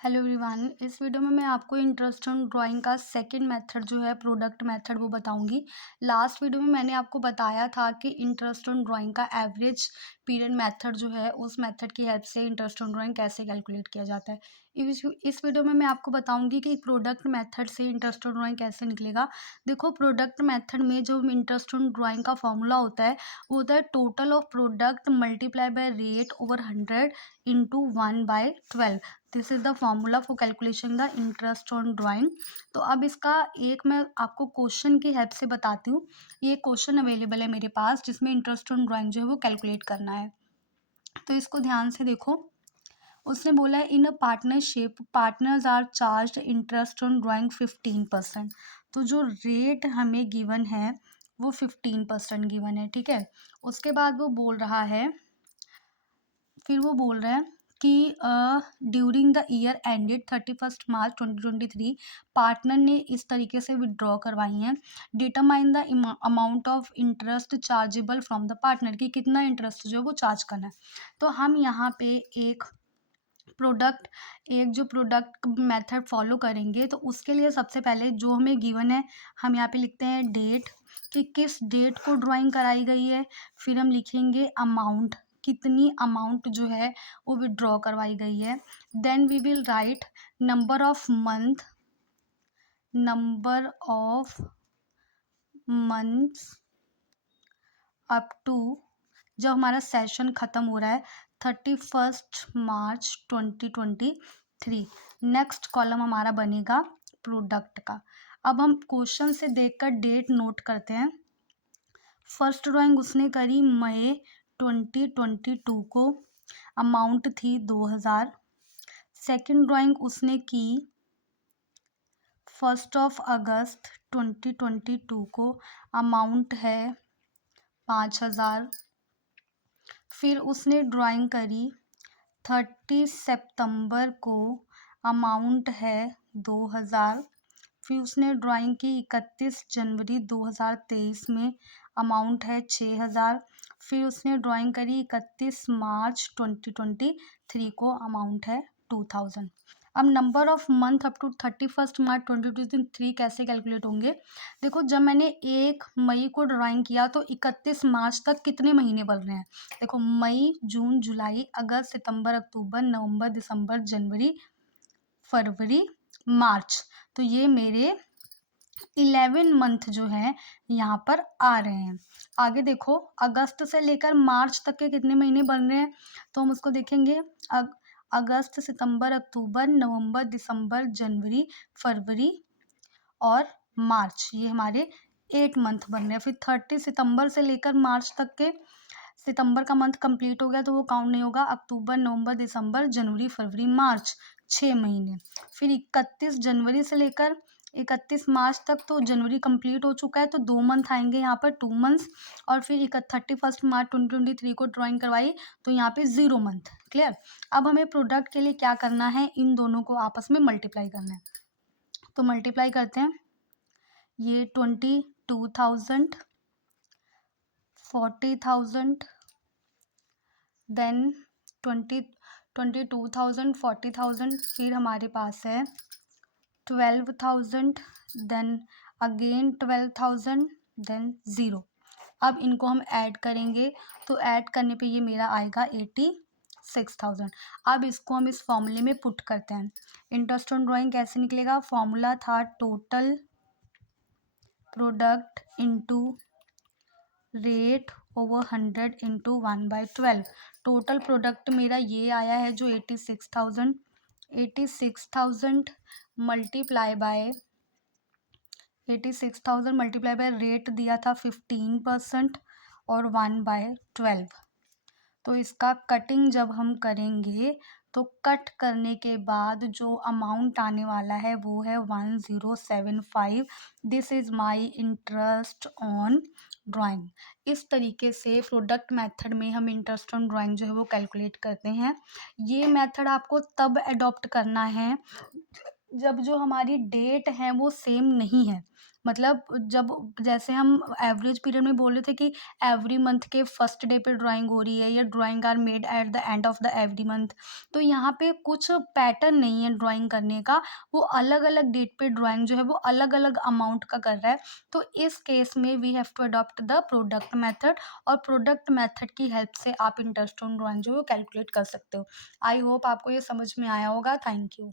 Hello everyone. इस video में मैं आपको इंटरेस्ट ऑन ड्राइंग का सेकंड मेथड जो है प्रोडक्ट मेथड वो बताऊंगी। लास्ट वीडियो में मैंने आपको बताया था कि इंटरेस्ट ऑन ड्राइंग का एवरेज पीरियड मेथड जो है उस मेथड की हेल्प से इंटरेस्ट ऑन ड्राइंग कैसे कैलकुलेट किया जाता है। इस वीडियो में मैं आपको बताऊंगी कि प्रोडक्ट मेथड से इंटरेस्ट ऑन ड्राइंग कैसे निकलेगा। देखो, प्रोडक्ट मेथड में जो इंटरेस्ट ऑन ड्राइंग का फॉर्मूला होता है वो होता है total of product multiply by rate over 100 into 1/12। This is the formula for calculation the interest on drawing. तो अब इसका एक मैं आपको क्वेश्चन की हेल्प से बताती हूँ। ये क्वेश्चन अवेलेबल है मेरे पास जिसमें इंटरेस्ट ऑन ड्राइंग जो है वो कैलकुलेट करना है। तो इसको ध्यान से देखो। उसने बोला है in a partnership partners are charge interest on drawing 15%। तो जो रेट हमें गिवन है वो 15% गिवन है, ठीक है। उसके बाद वो बोल रहा है, फिर वो बोल रहे हैं कि during the year ended 31 March 2023 partner ने इस तरीके से विड्रॉ करवाई हैं। Determine the amount of interest chargeable from the partner, कि कितना इंटरेस्ट जो है वो चार्ज करना है। तो हम यहाँ पे प्रोडक्ट एक जो प्रोडक्ट मेथड फॉलो करेंगे तो उसके लिए सबसे पहले जो हमें गिवन है हम यहाँ पे लिखते हैं डेट, कि किस डेट को ड्राइंग कराई गई है। फिर हम लिखेंगे अमाउंट, कितनी अमाउंट जो है वो विड्रॉ करवाई गई है। Then we will write number of months up to, जब हमारा सेशन ख़त्म हो रहा है 31 मार्च 2023। नेक्स्ट कॉलम हमारा बनेगा प्रोडक्ट का। अब हम क्वेश्चन से देखकर डेट नोट करते हैं। फर्स्ट ड्राइंग उसने करी मई 2022 को, अमाउंट थी 2000। सेकंड ड्राइंग उसने की 1 अगस्त 2022 को, अमाउंट है 5000। फिर उसने ड्राइंग करी 30 सितंबर को, अमाउंट है 2000। फिर उसने ड्राइंग की 31 जनवरी 2023 में, अमाउंट है 6000। फिर उसने ड्राइंग करी 31 मार्च 2023 को, अमाउंट है 2000। अब number of month up to 31 March 2023 कैसे कैलकुलेट होंगे। देखो, जब मैंने 1 मई को ड्राइंग किया तो 31 मार्च तक कितने महीने बन रहे हैं। देखो, मई, जून, जुलाई, अगस्त, सितंबर, अक्टूबर, नवंबर, दिसंबर, जनवरी, फरवरी, मार्च। तो ये मेरे 11 मंथ जो हैं यहाँ पर आ रहे हैं। आगे देखो, अगस्त से लेकर मार्च तक के कितने महीने बन रहे हैं। तो हम उसको देखेंगे। अगस्त, सितंबर, अक्टूबर, नवंबर, दिसंबर, जनवरी, फरवरी और मार्च, ये हमारे 8 मंथ बन रहे हैं। फिर 30 सितंबर से लेकर मार्च तक के, सितंबर का मंथ कंप्लीट हो गया तो वो काउंट नहीं होगा। अक्टूबर, नवंबर, दिसंबर, जनवरी, फरवरी, मार्च, 6 महीने। फिर 31 जनवरी से लेकर 31 मार्च तक, तो जनवरी कंप्लीट हो चुका है तो 2 मंथ आएंगे यहाँ पर, 2 मंथ्स। और फिर 31 मार्च 2023 को ड्राइंग करवाई तो यहाँ पे 0 मंथ। क्लियर। अब हमें प्रोडक्ट के लिए क्या करना है, इन दोनों को आपस में मल्टीप्लाई करना है। तो मल्टीप्लाई करते हैं। ये 22,000, 40,000, देन 22,000, 40,000, फिर हमारे पास है 12,000, देन अगेन 12,000, देन 0। अब इनको हम ऐड करेंगे तो ऐड करने पे ये मेरा आएगा 86,000। अब इसको हम इस फॉर्मूले में पुट करते हैं। इंटरेस्ट ऑन ड्राइंग कैसे निकलेगा, फॉर्मूला था total product into rate over 100 into 1/12। Total product मेरा ये आया है जो 86,000। 86,000 multiply by 86,000 multiply by rate दिया था 15% और 1/12। तो इसका कटिंग जब हम करेंगे तो कट करने के बाद जो अमाउंट आने वाला है वो है 1075। This is my interest on drawing. इस तरीके से प्रोडक्ट मेथड में हम इंटरेस्ट ऑन ड्राइंग जो है वो कैलकुलेट करते हैं। ये मेथड आपको तब अडॉप्ट करना है जब जो हमारी डेट है वो सेम नहीं है। मतलब जब जैसे हम एवरेज पीरियड में बोल रहे थे कि एवरी मंथ के फर्स्ट डे पे ड्राइंग हो रही है या drawing are made at the end of the every month, तो यहाँ पे कुछ पैटर्न नहीं है ड्राइंग करने का। वो अलग अलग डेट पे ड्राइंग जो है वो अलग अलग अमाउंट का कर रहा है। तो इस केस में we have to adopt the product method, और प्रोडक्ट मेथड की हेल्प से आप इंटरेस्ट ऑन ड्राइंग जो है वो कैलकुलेट कर सकते हो। आई होप आपको ये समझ में आया होगा। Thank you.